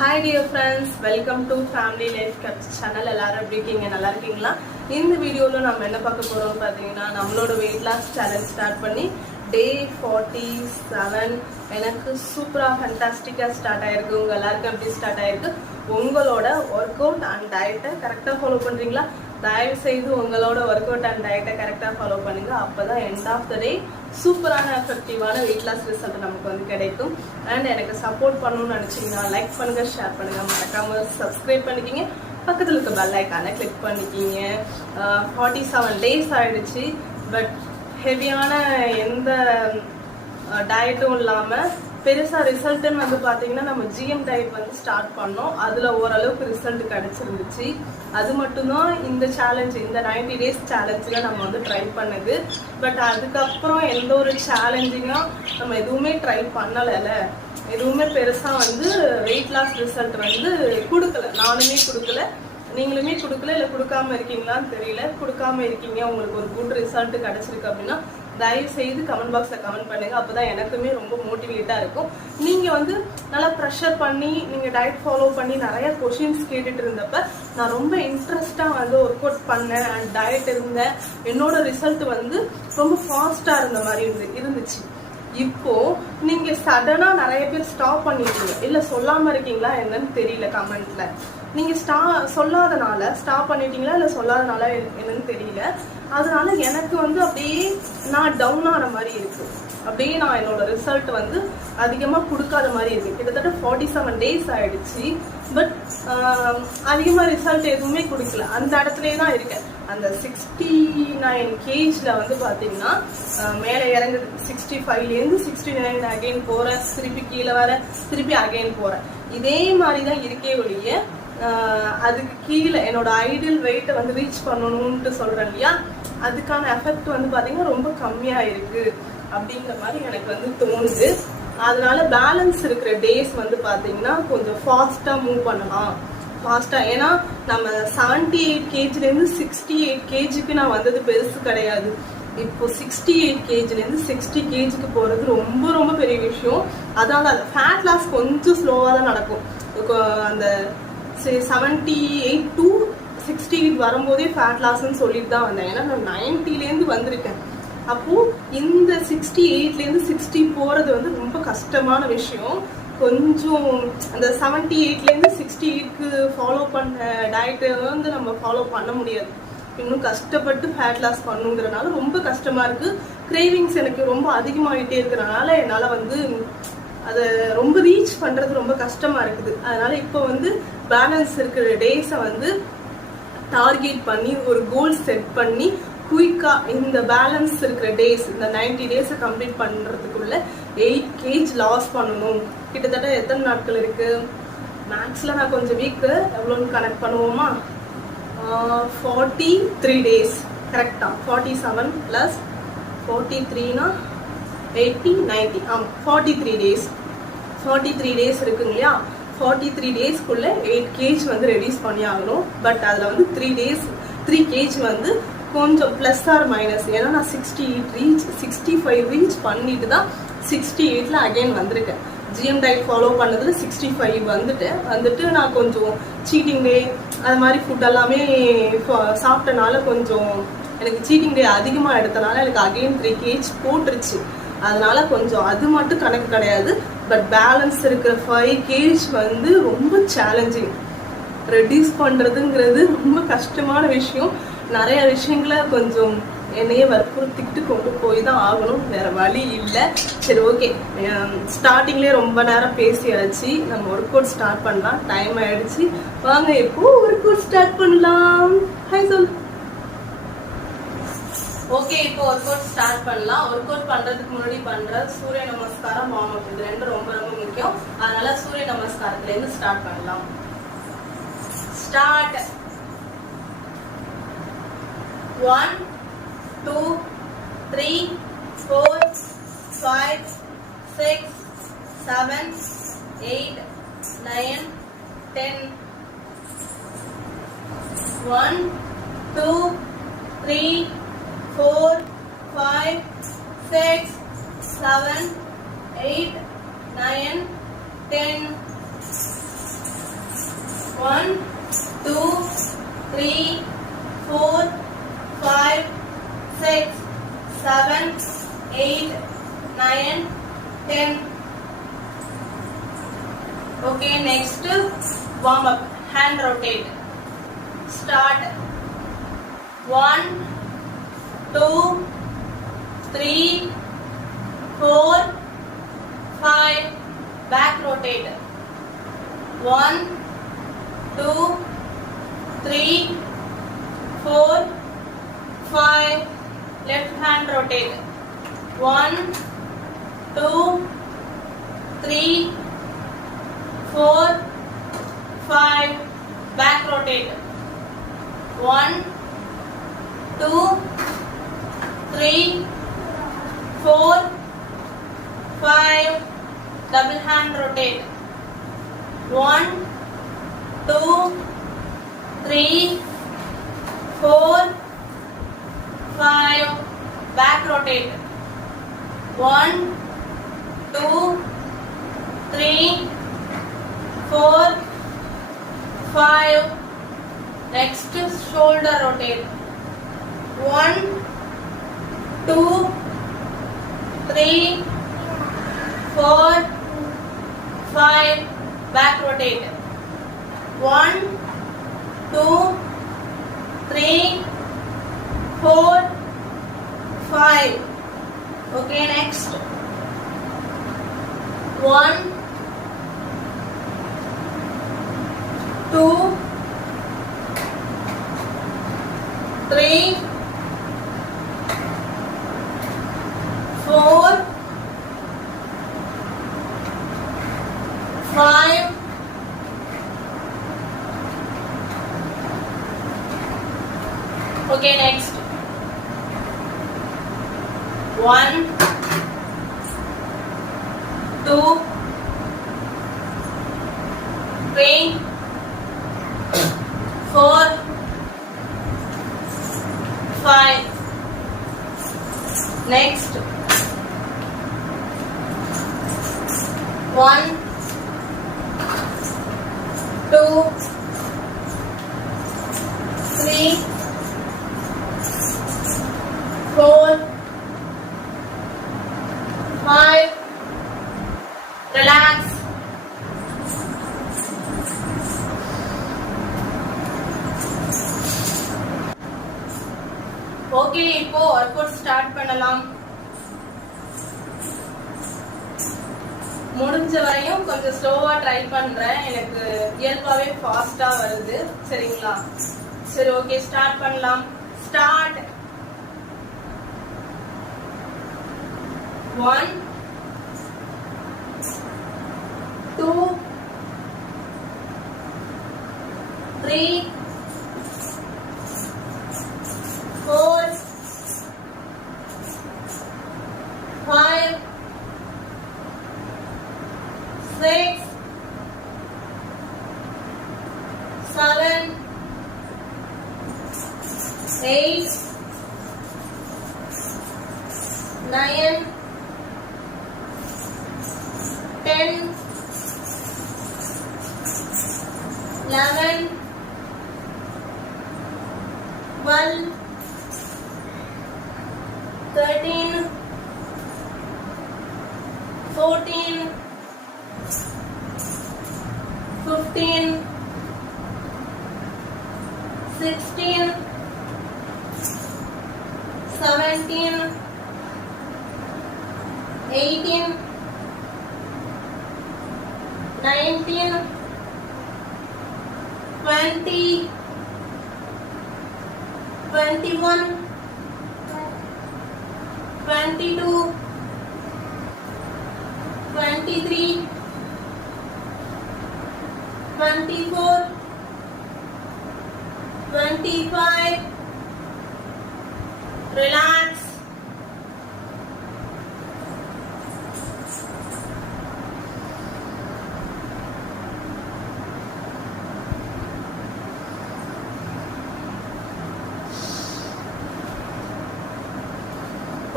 Hi dear friends, welcome to Family Life Cups channel. எல்லாரும் எப்படி இருக்கீங்க? நல்லா இருக்கீங்களா? இந்த வீடியோல நாம என்ன பார்க்க போறோம் பாத்தீங்கன்னா நம்மளோட weight loss challenge ஸ்டார்ட் பண்ணி day 47 எனக்கு சூப்பரா ஃபண்டாஸ்டிக்கா ஸ்டார்ட் ஆயிருக்கு. உங்க எல்லாருக்கும் எப்படி ஸ்டார்ட் ஆயிருக்கு? உங்களோட ஒர்க் அவுட் அண்ட் டயட்டை கரெக்டா ஃபாலோ பண்றீங்களா? தயவு செய்து உங்களோட ஒர்க் அவுட் அண்ட் டயட்டை கரெக்டாக ஃபாலோ பண்ணுங்க. அப்போதான் எண்ட் ஆஃப் த டே சூப்பரான எஃபெக்டிவான வெயிட் லாஸ் ரிசல்ட் நமக்கு வந்து கிடைக்கும். அண்ட் எனக்கு சப்போர்ட் பண்ணணும்னு நினச்சிங்கன்னா லைக் பண்ணுங்க, ஷேர் பண்ணுங்க, மறக்காம சப்ஸ்கிரைப் பண்ணிக்கிங்க, பக்கத்தில் இருக்க பெல் ஐக்கானை கிளிக் பண்ணிக்கிங்க. 47 days ஆயிடுச்சு. பட் ஹெவியான எந்த டயட்டும் இல்லாமல் பெருசாக ரிசல்ட்டுன்னு வந்து பார்த்தீங்கன்னா நம்ம ஜிஎம் டயட் வந்து ஸ்டார்ட் பண்ணோம். அதில் ஓரளவுக்கு ரிசல்ட் கிடச்சிருந்துச்சு. அது மட்டும்தான் இந்த சேலஞ்ச், இந்த 90 days சேலஞ்சில் நம்ம வந்து ட்ரை பண்ணது. பட் அதுக்கப்புறம் எந்த ஒரு சேலஞ்சிங்காக நம்ம எதுவுமே ட்ரை பண்ணலைல்ல, எதுவுமே பெருசாக வந்து வெயிட் லாஸ் ரிசல்ட் வந்து கொடுக்கல. நானுமே கொடுக்கல, நீங்களுமே கொடுக்கல, இல்லை கொடுக்காம இருக்கீங்களான்னு தெரியல. கொடுக்காம இருக்கீங்க, உங்களுக்கு ஒரு குட் ரிசல்ட் கிடச்சிருக்கு அப்படின்னா தயவு செய்து கமெண்ட் பாக்ஸில் கமெண்ட் பண்ணுங்க. அப்போதான் எனக்குமே ரொம்ப மோட்டிவேட்டாக இருக்கும். நீங்கள் வந்து நல்லா ப்ரெஷர் பண்ணி நீங்கள் டயட் ஃபாலோ பண்ணி நிறைய கொஷின்ஸ் கேட்டுட்டு இருந்தப்ப நான் ரொம்ப இன்ட்ரெஸ்டாக வந்து ஒர்க் அவுட் பண்ணேன் அண்ட் டயட் இருந்தேன். என்னோட ரிசல்ட் வந்து ரொம்ப ஃபாஸ்ட்டாக இருந்த மாதிரி இருந்துச்சு. இப்போ நீங்க சடனா நிறைய பேர் ஸ்டாப் பண்ணிருக்கீங்க, இல்ல சொல்லாம இருக்கீங்களா என்னன்னு தெரியல. கமெண்ட்ல நீங்க சொல்லாதனால ஸ்டாப் பண்ணிட்டீங்களா இல்ல சொல்லாதனால என்னன்னு தெரியல. அதனால எனக்கு வந்து அப்படியே நான் டவுன் ஆன மாதிரி இருக்கு. அப்படியே நான் என்னோட ரிசல்ட் வந்து அதிகமாக கொடுக்காத மாதிரி இருக்கு. கிட்டத்தட்ட 47 days ஆயிடுச்சு. பட் அதிகமாக ரிசல்ட் எதுவுமே கொடுக்கல. அந்த இடத்துலயே தான் இருக்கேன். அந்த 69 kg வந்து பார்த்தீங்கன்னா மேலே இறங்குது. 65லேருந்து 69 அகைன் போகிறேன், திருப்பி கீழே வர, திருப்பி அகைன் போகிறேன். இதே மாதிரி தான் இருக்கே ஒழிய அதுக்கு கீழே என்னோட ஐடியல் வெயிட்டை வந்து ரீச் பண்ணணும்ட்டு சொல்கிறேன் இல்லையா, அதுக்கான எஃபெக்ட் வந்து பார்த்தீங்கன்னா ரொம்ப கம்மியாக இருக்கு அப்படிங்கிற மாதிரி எனக்கு வந்து தோணுது. அதனால பேலன்ஸ் இருக்கிற டேஸ் வந்து பார்த்தீங்கன்னா கொஞ்சம் ஃபாஸ்ட்டாக மூவ் பண்ணலாம். ஃபாஸ்ட்டாக, ஏன்னா நம்ம 78 kgலேருந்து 68 kgக்கு நான் வந்தது பெருசு கிடையாது. இப்போ 68 kgலேருந்து 60 kgக்கு போகிறது ரொம்ப ரொம்ப பெரிய விஷயம். அதனால அந்த ஃபேட் லாஸ் கொஞ்சம் ஸ்லோவாக தான் நடக்கும். அந்த 78 to 68 வரும்போதே ஃபேட் லாஸ்ன்னு சொல்லிட்டு தான் வந்தேன். ஏன்னா நான் 90லேருந்து வந்திருக்கேன். அப்போ இந்த 68லேருந்து 60 போறது வந்து ரொம்ப கஷ்டமான விஷயம். கொஞ்சம் அந்த 78லேருந்து 68க்கு ஃபாலோ பண்ண டயட்டை வந்து நம்ம ஃபாலோ பண்ண முடியாது. இன்னும் கஷ்டப்பட்டு ஃபேட் லாஸ் பண்ணுங்கிறனால ரொம்ப கஷ்டமா இருக்கு. கிரேவிங்ஸ் எனக்கு ரொம்ப அதிகமாகிட்டே இருக்கிறனால என்னால் வந்து அதை ரொம்ப ரீச் பண்றது ரொம்ப கஷ்டமா இருக்குது. அதனால இப்போ வந்து பேலன்ஸ் இருக்கிற டேஸை வந்து டார்கெட் பண்ணி ஒரு கோல் செட் பண்ணி குயிக்கா இந்த பேலன்ஸ் இருக்கிற டேஸ், இந்த 90 days கம்ப்ளீட் பண்றதுக்குள்ள 8 kg லாஸ் பண்ணணும். கிட்டத்தட்ட எத்தனை நாட்கள் இருக்கு? மேக்ஸ்ல நான் கொஞ்சம் வீக்கு, எவ்வளோன்னு கனெக்ட் பண்ணுவோமா? 43 days கரெக்டா? 47 + 43னா 80 90, 43 days. 43 days இருக்குங்க இல்லையா? 43 daysக்குள்ள 8 kg வந்து ரெடியூஸ் பண்ணி ஆகணும். பட் அதில் வந்து 3 kg வந்து கொஞ்சம் ப்ளஸ் ஆர் மைனஸ். ஏன்னா நான் 65 ரீச் பண்ணிட்டு தான் 68ல அகைன் வந்திருக்கேன். ஜிஎம் டயட் ஃபாலோ பண்ணதுல 65 வந்துட்டு நான் கொஞ்சம் சீட்டிங் டே அது மாதிரி ஃபுட் எல்லாமே சாப்பிட்டனால கொஞ்சம் எனக்கு சீட்டிங் டே அதிகமாக எடுத்தனால எனக்கு அகைன் 3 kg போட்டுருச்சு. அதனால கொஞ்சம் அது மட்டும் கணக்கு கிடையாது. பட் பேலன்ஸ் இருக்கிற 5 kg வந்து ரொம்ப சேலஞ்சிங். ரெடியூஸ் பண்ணுறதுங்கிறது ரொம்ப கஷ்டமான விஷயம். நிறைய விஷயங்களை கொஞ்சம் என்னையே வற்புறுத்திக்கிட்டு கொண்டு போய் தான் ஆகணும், வேற வழி இல்லை. சரி, ஓகே, ஸ்டார்டிங்லேயே ரொம்ப நேரம் பேசியாச்சு. நம்ம ஒர்க் அவுட் ஸ்டார்ட் பண்ணலாம். டைம் ஆயிடுச்சு. வாங்க இப்போ ஒர்க் அவுட் ஸ்டார்ட் பண்ணலாம். ஹாய் சொல். ஓகே, இப்போ ஒர்க் அவுட் ஸ்டார்ட் பண்ணலாம். ஒர்க் அவுட் பண்றதுக்கு முன்னாடி பண்ற சூரிய நமஸ்காரம், வார்ம் அப், இது ரெண்டும் ரொம்ப ரொம்ப முக்கியம். அதனால சூரிய நமஸ்காரத்துல இருந்து ஸ்டார்ட் பண்ணலாம். ஸ்டார்ட். 1 2 3 4 5 6 7 8 9 10. 1 2 3 4 5 6 7 8 9 10. 1, 2, 3, 4, 5, 6, 7, 8, 9, 10. Okay, next warm up. Hand rotate. Start. 1, 2, 3, 4, 5. Back rotate. 1, 2, 3, 4, 5. Left hand rotate. 1, 2, 3, 4, 5. Back rotate. 1, 2, 3, 4, 5. Double hand rotate. 1, 2, 3, 4, 5. Back rotate. 1, 2, 3, 4, 5. Next shoulder rotate. 1, 2, 3, 4, 5. Back rotate. 1, 2, 3, 4, 5. Okay, next. 1, 2, 3, 4, 5. Okay, next. 1, 2, 3, 4, 5. Next. 1, 2, 3, 4, 5. Relax. ஓகே, இப்போ ஒர்க் அவுட் ஸ்டார்ட் பண்ணலாம். முடிஞ்ச வரையும் கொஞ்சம் ஸ்லோவா ட்ரை பண்றேன். எனக்கு இயல்பாவே ஃபாஸ்டா வருது. சரிங்களா? சரி, ஓகே, ஸ்டார்ட் பண்ணலாம். ஸ்டார்ட். 1, 2, 3, 4, 5, 6, 7, 8, 9, 10, 11, 12, 13, 14, 15, 16, 17, 18, 19, 20, 21, 22, 23, 24, 25. Relax.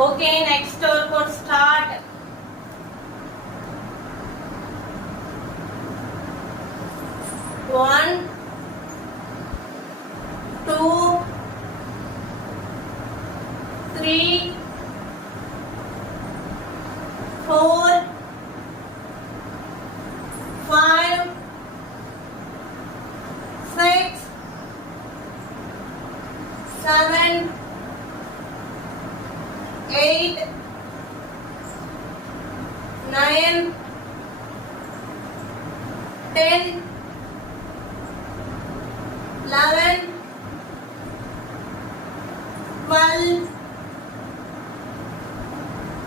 Okay, next workout start. 1, 2, 3, 4, 5, 6, 7, 8, 9, 10, 11, 12,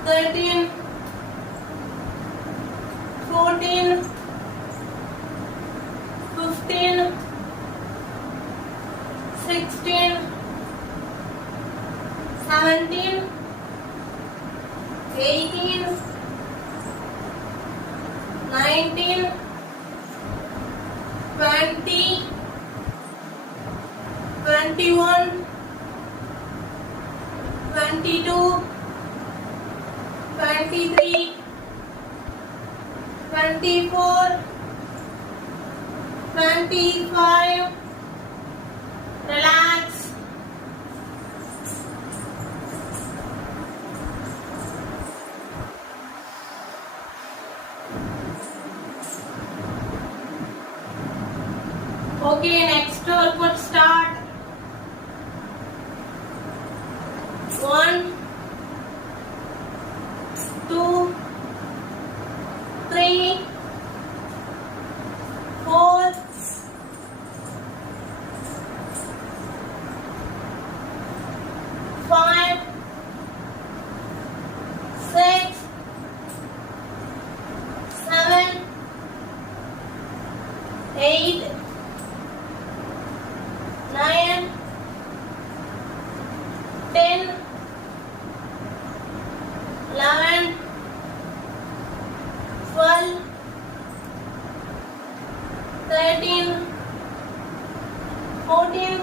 13, 14, 15, 16, 17, 18, 19, 20, 21, 22, 23, 24, 25. Relax. Okay, next workout start. 1, 2, 3, 4, 5, 6, 7, 8, 9, 10, 11, 12, 13, 14,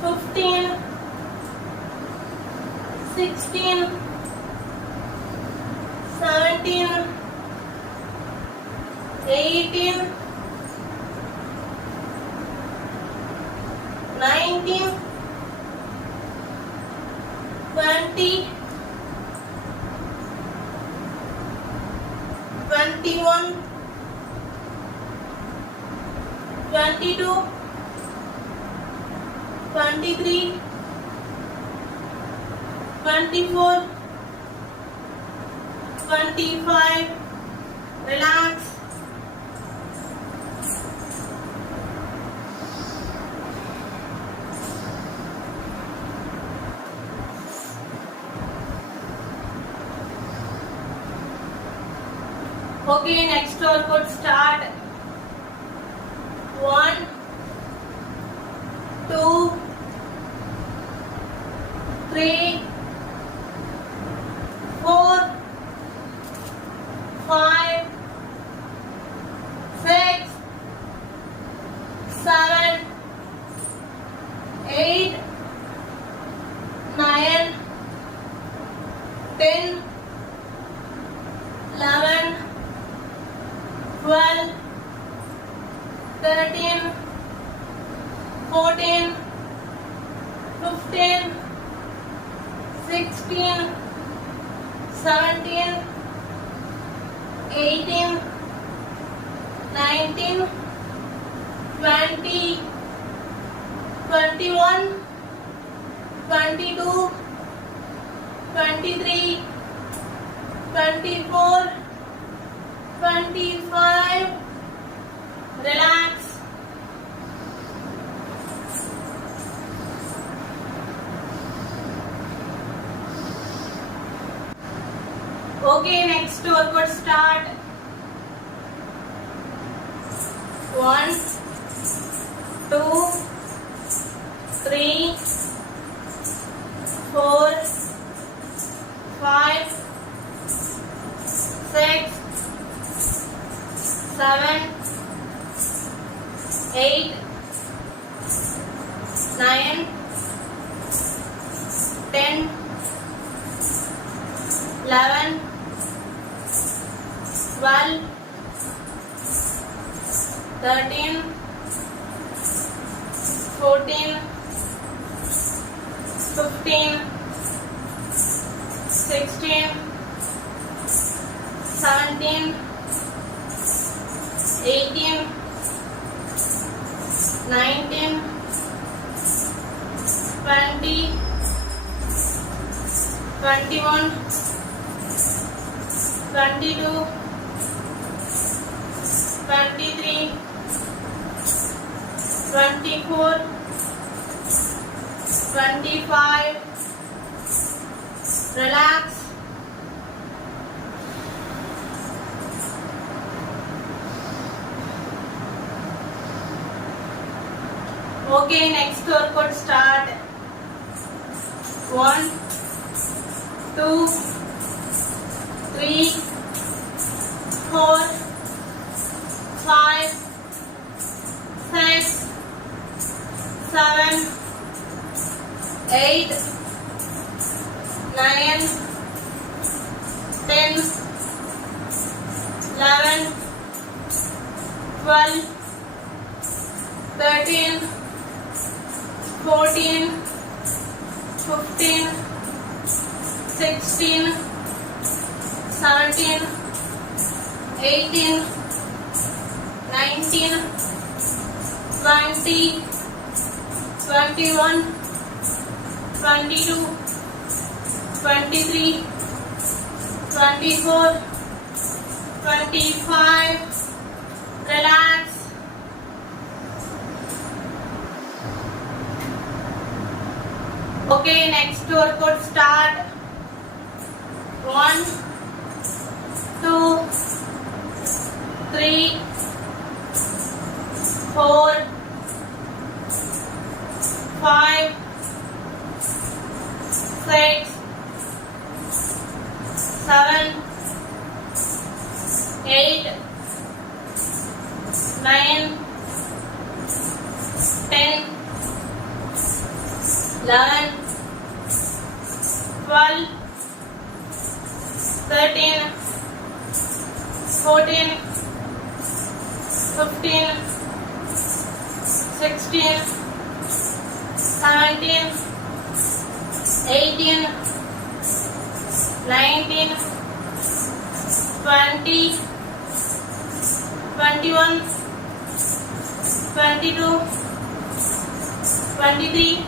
15, 16, 17, 18, 19, 20, 21, 22, 23, 24, 25. Relax. Okay, next workout start. 1, 2, 3, 4, 5, 6, 7, 8, 9, 10, 11, 12, 13, 14, 15, 16, 17, 18, 19, 20, 21, 22, 23, 24, 25. Relax. Okay, next workout start. 1, 2, 3, 4, 5, 6, 7, 8, 9, 10, 11, 12, 13, 14, 15, 16, 17, 18, 19, 20, 21, 22, 23, 24, 25. Relax. Okay, next workout start. 1, 2, 3, 4, 5, 6, 7, 8, 9, 10, 11, 12, 13, 14, 15, 16, 17, 18, 19, 20, 21, 22, 23, 24, 25. Relax. Okay, next workout start. 1, 2, 3, 4, 5, 6, 7, 8, 9, 10, 11, 12, 13, 14, 15, 16, 17, 18, 19, 20, 21, 22, 23,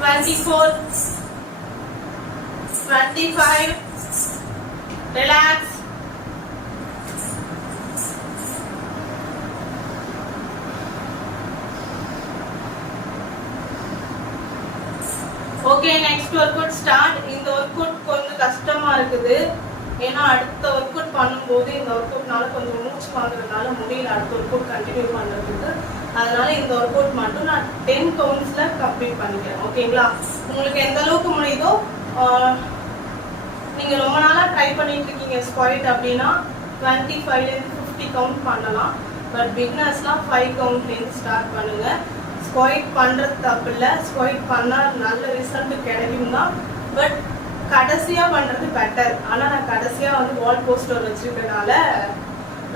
24, 25. Relax. Okay, next workout start. இந்த workout கொஞ்சம் கஷ்டமா இருக்குது. ஏன்னா அடுத்த ஒர்க் பண்ணும்போது இந்த ஒர்க்அவுட்னால கொஞ்சம் மூச்சு வாங்குறதுனால முடியல அடுத்த ஒர்க் கண்டினியூ பண்ணுறதுக்கு. அதனால இந்த ஒர்க் மட்டும் நான் 10 கவுண்ட்ஸ்ல கம்ப்ளீட் பண்ணிக்கிறேன். ஓகேங்களா? உங்களுக்கு எந்த அளவுக்கு முடியுதோ, நீங்க ரொம்ப நாளா ட்ரை பண்ணிட்டு இருக்கீங்க ஸ்குவாட் அப்படின்னா 25லேருந்து 50 கவுண்ட் பண்ணலாம். பட் பிகினர்ஸ்லாம் 5 கவுண்ட்லேருந்து ஸ்டார்ட் பண்ணுங்க. ஸ்குவாட் பண்றது தப்பு இல்லை, ஸ்குவாட் பண்ணால் நல்ல ரிசல்ட் கிடைக்கும் தான். பட் கடைசியா பண்றது பெட்டர். ஆனா நான் கடைசியா வால் போஸ்டர் வச்சிருக்கனால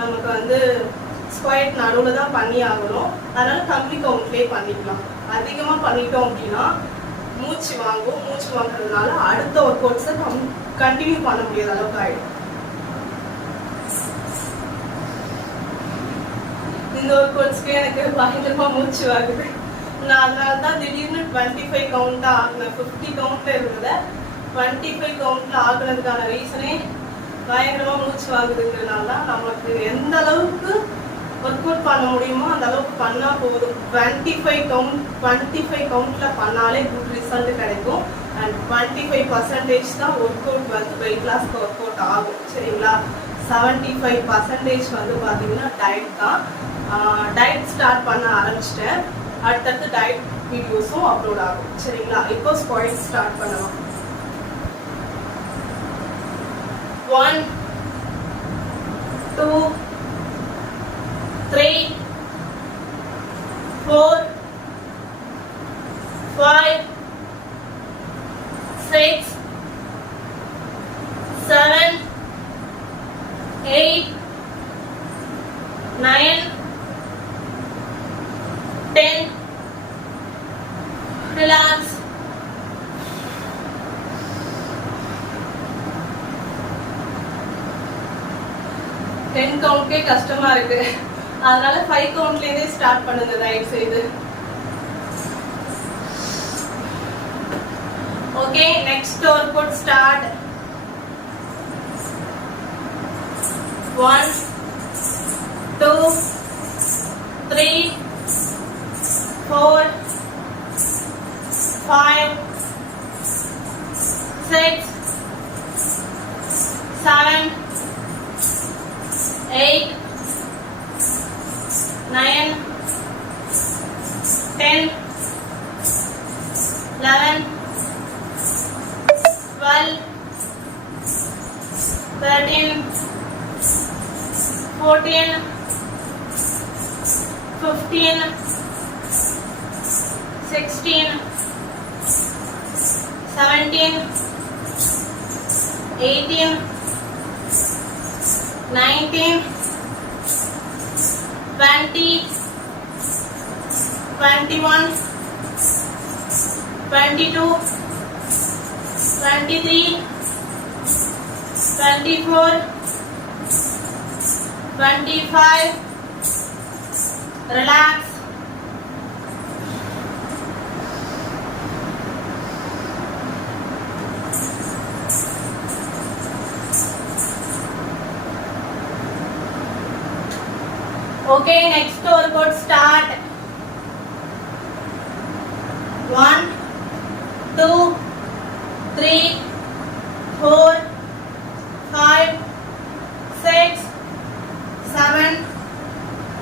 நமக்கு ஸ்குவாட் நடுவில் தான் பண்ணி ஆகணும். அதனால கம்மி கவுண்ட்லேயே பண்ணிக்கலாம். அதிகமா பண்ணிட்டோம் அப்படின்னா மூச்சு வாங்கும். மூச்சு வாங்குறதுனால அடுத்த ஒர்க் அவுட்ஸை கண்டினியூ பண்ண முடியாத அளவுக்கு ஆயிடும். இந்த ஒர்க் அவுட்ஸ்க்கு எனக்கு பயங்கரமா மூச்சு வாங்குது. நான் அதனால தான் திடீர்னு 25 கவுண்டா ஆகுனேன். 50 கவுண்ட்ல இருந்தத 25 கவுண்ட்ல ஆகுனதுக்கான ரீசனே பயங்கரமா மூச்சு வாங்குதுங்கிறதுனால தான். நமக்கு எந்த அளவுக்கு ஒர்க் அவுட் பண்ண முடியுமோ அந்த அளவுக்கு பண்ணா போதும். 25 கவுண்ட்ல பண்ணாலே குட் ரிசல்ட் கிடைக்கும். அண்ட் 25% தான் ஒர்க் அவுட் வெயிட் லாஸ்க்கு ஒர்க் அவுட் ஆகும். சரிங்களா? 75% பார்த்தீங்கன்னா டயட் தான். டயட் ஸ்டார்ட் பண்ண ஆரம்பிச்சிட்டேன். அடுத்தடுத்து டயட் வீடியோஸும் அப்லோட் ஆகும். சரிங்களா? இப்போ ஸ்குவாட் ஸ்டார்ட் பண்ணலாம். 1, 2, 3, 4, 5, 6, 7, 8, 9, 10. Relax. 10 கவுண்ட்கே கஷ்டமா இருக்கு. அதனால 5 கவுண்ட்ல இருந்தே ஸ்டார்ட் பண்ணுங்க தயவு செய்து. Okay, next workout start. 1, 2, 3, 4, 5, 6, 7, 8, 9, 10, 11, 12, 13, 14, 15, 16, 17, 18, 19, 20, 21, 22, 23, 24, 25. Relax. Okay, next workout start. 1, 2, 3, 4, 5, 6, 7,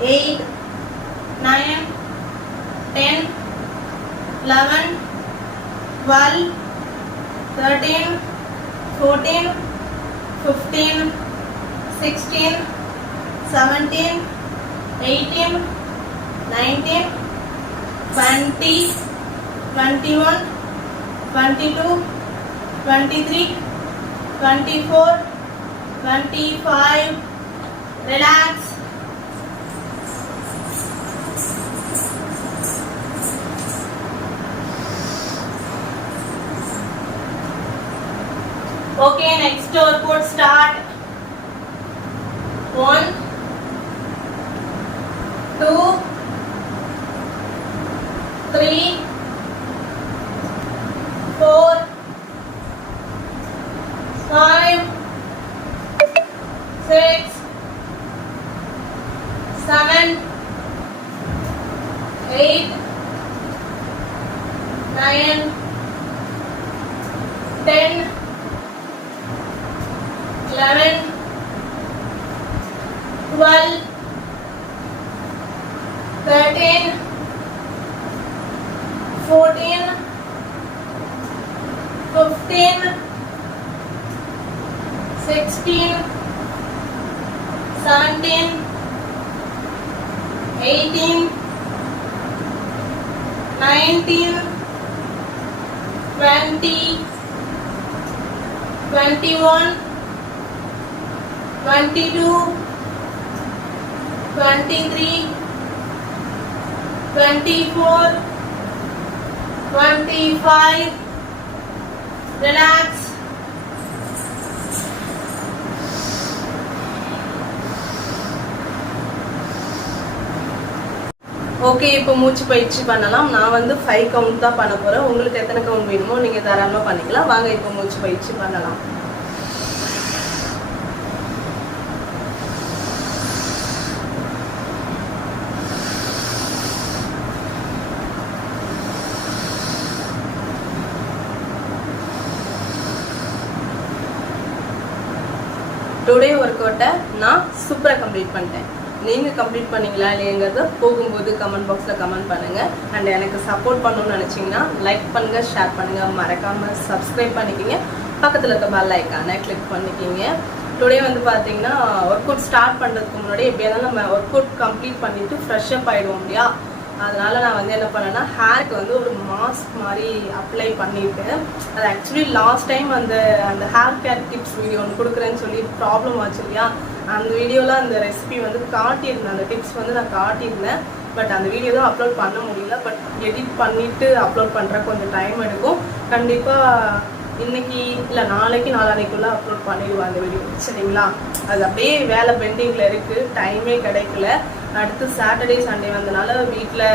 8, 9, 10, 11, 12, 13, 14, 15, 16, 17, 18, 19, 20, 21, 22, 23, 24, 25. Relax. Okay, next workout start. 1, 2, 3, 4, 5, 6, 7, 8, 9, 10, 11, 12, 13, 14, 15, 16, 17, 18, 19, 20, 21, 22, 23, 24, 25. Relax. Okay, இப்போ மூச்சு பயிற்சி பண்ணலாம். நான் வந்து 5 கவுண்ட் தான் பண்ண போறேன். உங்களுக்கு எத்தனை கவுண்ட் வேணுமோ நீங்க தாராளமா பண்ணிக்கலாம். வாங்க இப்போ மூச்சு பயிற்சி பண்ணலாம். டுடே ஒர்க் அவுட்டை நான் சூப்பராக கம்ப்ளீட் பண்ணிட்டேன். நீங்கள் கம்ப்ளீட் பண்ணீங்களா இல்லைங்கிறத போகும்போது கமெண்ட் பாக்ஸில் கமெண்ட் பண்ணுங்கள். அண்ட் எனக்கு சப்போர்ட் பண்ணணும்னு நினச்சிங்கன்னா லைக் பண்ணுங்கள், ஷேர் பண்ணுங்கள், மறக்காமல் சப்ஸ்கிரைப் பண்ணிக்கிங்க. பக்கத்தில் இருக்க பெல் ஐக்கானை கிளிக் பண்ணிக்கிங்க. டுடே வந்து பார்த்தீங்கன்னா ஒர்க் அவுட் ஸ்டார்ட் பண்ணுறதுக்கு முன்னாடி எப்படியா இருந்தாலும் நம்ம ஒர்க் அவுட் கம்ப்ளீட் பண்ணிவிட்டு ஃப்ரெஷ்அப் ஆகிடுவோம் இல்லையா? அதனால நான் வந்து என்ன பண்ணேன்னா ஹேருக்கு வந்து ஒரு மாஸ்க் மாதிரி அப்ளை பண்ணியிருக்கேன். அது ஆக்சுவலி லாஸ்ட் டைம் அந்த ஹேர் கேர் டிப்ஸ் வீடியோ ஒன்று கொடுக்குறேன்னு சொல்லி ப்ராப்ளம் ஆச்சு இல்லையா? அந்த வீடியோவில் அந்த ரெசிபி வந்து காட்டியிருந்தேன், அந்த டிப்ஸ் வந்து நான் காட்டியிருந்தேன். பட் அந்த வீடியோ தான் அப்லோட் பண்ண முடியல. பட் எடிட் பண்ணிவிட்டு அப்லோட் பண்ணுற கொஞ்சம் டைம் எடுக்கும். கண்டிப்பாக இன்னைக்கு இல்லை நாளைக்கு நாளானைக்குள்ளே அப்லோட் பண்ணிடுவோம் அந்த வீடியோ, சரிங்களா? அது அப்படியே வேலை பெண்டிங்கில் இருக்குது, டைமே கிடைக்கல. அடுத்து சாட்டர்டே சண்டே வந்தனால வீட்டில்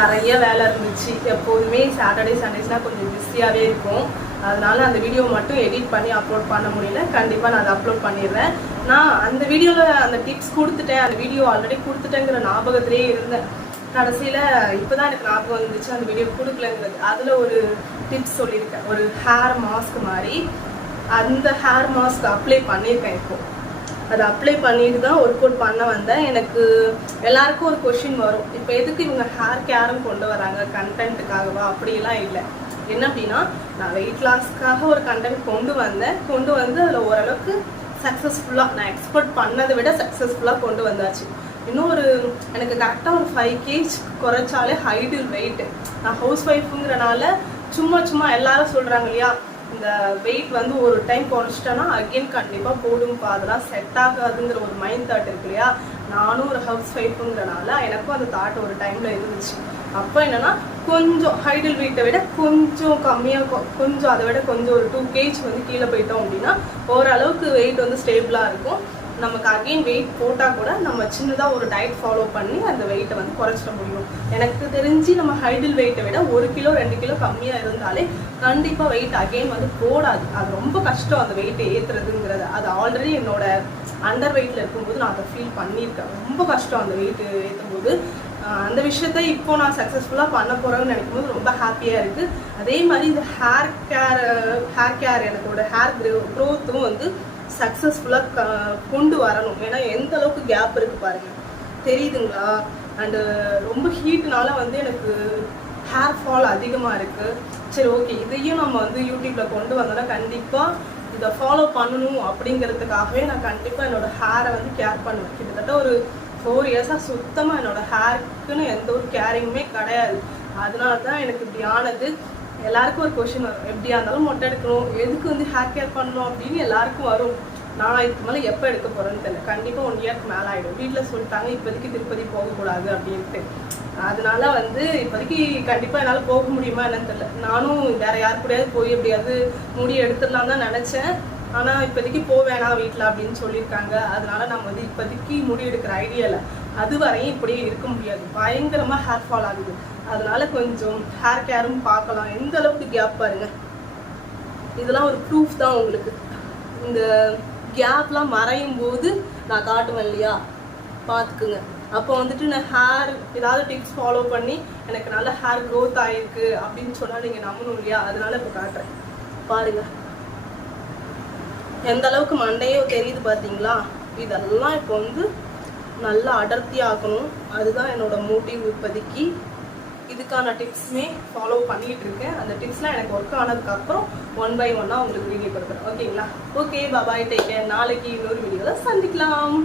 நிறைய வேலை இருந்துச்சு. எப்போதுமே சாட்டர்டே சண்டேஸ்னால் கொஞ்சம் பிஸியாகவே இருக்கும். அதனால அந்த வீடியோ மட்டும் எடிட் பண்ணி அப்லோட் பண்ண முடியல. கண்டிப்பாக நான் அதை அப்லோட் பண்ணிடுறேன். நான் அந்த வீடியோவில் அந்த டிப்ஸ் கொடுத்துட்டேன், அந்த வீடியோ ஆல்ரெடி கொடுத்துட்டேங்கிற ஞாபகத்திலே இருந்தேன். கடைசியில் இப்போ தான் எனக்கு ஞாபகம் வந்துச்சு அந்த வீடியோ கொடுக்கலங்கிறது. அதில் ஒரு டிப்ஸ் சொல்லியிருக்கேன், ஒரு ஹேர் மாஸ்க் மாதிரி. அந்த ஹேர் மாஸ்க் அப்ளை பண்ணியிருக்கேன். இப்போது அதை அப்ளை பண்ணிட்டு தான் ஒர்க் அவுட் பண்ண வந்தேன். எனக்கு எல்லாருக்கும் ஒரு கொஷின் வரும், இப்போ எதுக்கு இவங்க ஹேர் கேரும் கொண்டு வராங்க, கண்டென்ட்டுக்காகவா? அப்படிலாம் இல்லை. என்ன அப்படின்னா, நான் வெயிட் லாஸ்க்காக ஒரு கண்டென்ட் கொண்டு வந்து அதில் ஓரளவுக்கு சக்ஸஸ்ஃபுல்லாக, நான் எக்ஸ்பெக்ட் பண்ணதை விட சக்ஸஸ்ஃபுல்லாக கொண்டு வந்தாச்சு. இன்னொரு எனக்கு கரெக்டாக ஒரு 5 kg குறைச்சாலே ஹைடில் வெயிட். நான் ஹவுஸ் ஒய்ஃபுங்கிறனால சும்மா எல்லாரும் சொல்கிறாங்க இல்லையா, இந்த வெயிட் வந்து ஒரு டைம் குறைச்சிட்டேன்னா அகெயின் கண்டிப்பாக போடும்பா, அதெல்லாம் செட் ஆகாதுங்கிற ஒரு மைண்ட் தாட் இருக்கு இல்லையா. நானும் ஒரு ஹவுஸ் ஒய்ஃபுங்கிறனால எனக்கும் அந்த தாட் ஒரு டைமில் இருந்துச்சு. அப்போ என்னென்னா, கொஞ்சம் ஹைடில் வெயிட்டை விட கொஞ்சம் கம்மியாக, கொஞ்சம் அதை விட கொஞ்சம் ஒரு 2 kg வந்து கீழே போயிட்டோம் அப்படின்னா ஓரளவுக்கு வெயிட் வந்து ஸ்டேபிளாக இருக்கும். நமக்கு அகெயின் வெயிட் போட்டால் கூட நம்ம சின்னதாக ஒரு டயட் ஃபாலோ பண்ணி அந்த வெயிட்டை வந்து குறைச்சிட முடியும். எனக்கு தெரிஞ்சு நம்ம ஹைடில் வெயிட்டை விட 1 கிலோ 2 கிலோ கம்மியாக இருந்தாலே கண்டிப்பாக வெயிட் அகெயின் வந்து போடாது. அது ரொம்ப கஷ்டம் அந்த வெயிட்டை ஏற்றுறதுங்கிறது. அது ஆல்ரெடி என்னோட அண்டர் வெயிட்டில் இருக்கும்போது நான் அதை ஃபீல் பண்ணியிருக்கேன். ரொம்ப கஷ்டம் அந்த வெயிட் ஏற்றும்போது. அந்த விஷயத்த இப்போ நான் சக்ஸஸ்ஃபுல்லாக பண்ண போகிறேன்னு நினைக்கும் போது ரொம்ப ஹாப்பியாக இருக்குது. அதே மாதிரி இந்த ஹேர் கேர் எனக்கோட ஹேர் க்ரோத்தும் வந்து சக்ஸஸ்ஃபுல்லாக கொண்டு வரணும். ஏன்னா எந்த அளவுக்கு கேப் இருக்குது பாருங்கள், தெரியுதுங்களா? அண்டு ரொம்ப ஹீட்னால வந்து எனக்கு ஹேர் ஃபால் அதிகமாக இருக்குது. சரி, ஓகே, இதையும் நம்ம வந்து யூடியூப்பில் கொண்டு வந்தோன்னா கண்டிப்பாக இதை ஃபாலோ பண்ணணும் அப்படிங்கிறதுக்காகவே நான் கண்டிப்பாக என்னோடய ஹேரை வந்து கேர் பண்ணுவேன். கிட்டத்தட்ட ஒரு 4 இயர்ஸாக சுத்தமாக என்னோடய ஹேருக்குன்னு எந்த ஒரு கேரிங்குமே கிடையாது. அதனால தான் எனக்கு இப்படி ஆனது. எல்லாருக்கும் ஒரு கொஷின் வரும், எப்படியா இருந்தாலும் மொட்டை எடுக்கணும், எதுக்கு வந்து ஹேர் கேர் பண்ணணும் அப்படின்னு எல்லாருக்கும் வரும். நான் இதுக்கு மேலே எப்போ எடுக்க போகிறேன்னு தெரியல. கண்டிப்பாக 1 இயர்க்கு மேலே ஆகிடும். வீட்டில் சொல்லிட்டாங்க இப்போதைக்கு திருப்பதி போகக்கூடாது அப்படின்ட்டு. அதனால வந்து இப்போதைக்கு கண்டிப்பாக என்னால் போக முடியுமா என்னன்னு தெரியல. நானும் வேறு யார் கூடயாவது போய் எப்படியாவது முடி எடுத்துடலாம் தான் நினச்சேன். ஆனால் இப்போதைக்கு வேணாம் வீட்டில் அப்படின்னு சொல்லியிருக்காங்க. அதனால நம்ம வந்து இப்போதைக்கு முடி எடுக்கிற ஐடியா இல்லை. அது வரையும் இப்படியே இருக்க முடியாது, பயங்கரமாக ஹேர் ஃபால் ஆகுது. அதனால கொஞ்சம் ஹேர் கேரும் பார்க்கலாம். எந்த அளவுக்கு கேப் பாருங்க, இதெல்லாம் ஒரு ப்ரூஃப் தான் உங்களுக்கு. இந்த கேப்லாம் மறையும் போது நான் காட்டுவேன் இல்லையா, பார்த்துக்குங்க. அப்போ வந்துட்டு நான் ஹேர் ஏதாவது டிப்ஸ் ஃபாலோ பண்ணி எனக்கு நல்ல ஹேர் க்ரோத் ஆகிருக்கு அப்படின்னு சொன்னால் நீங்கள் நம்பணும் இல்லையா. அதனால இப்போ காட்டுறேன் பாருங்க, எந்த அளவுக்கு மண்டையோ தெரியுது பார்த்தீங்களா. இதெல்லாம் இப்போ வந்து நல்லா அடர்த்தி ஆகணும், அதுதான் என்னோட மோட்டிவ் இப்போதைக்கு. இதுக்கான டிப்ஸுமே ஃபாலோ பண்ணிகிட்டு இருக்கேன். அந்த டிப்ஸ்லாம் எனக்கு ஒர்க் ஆனதுக்கப்புறம் 1 by 1 உங்களுக்கு வீடியோ கொடுக்குறேன், ஓகேங்களா? ஓகே, பாய், டேக் கேர். நாளைக்கு இன்னொரு வீடியோவில் சந்திக்கலாம்.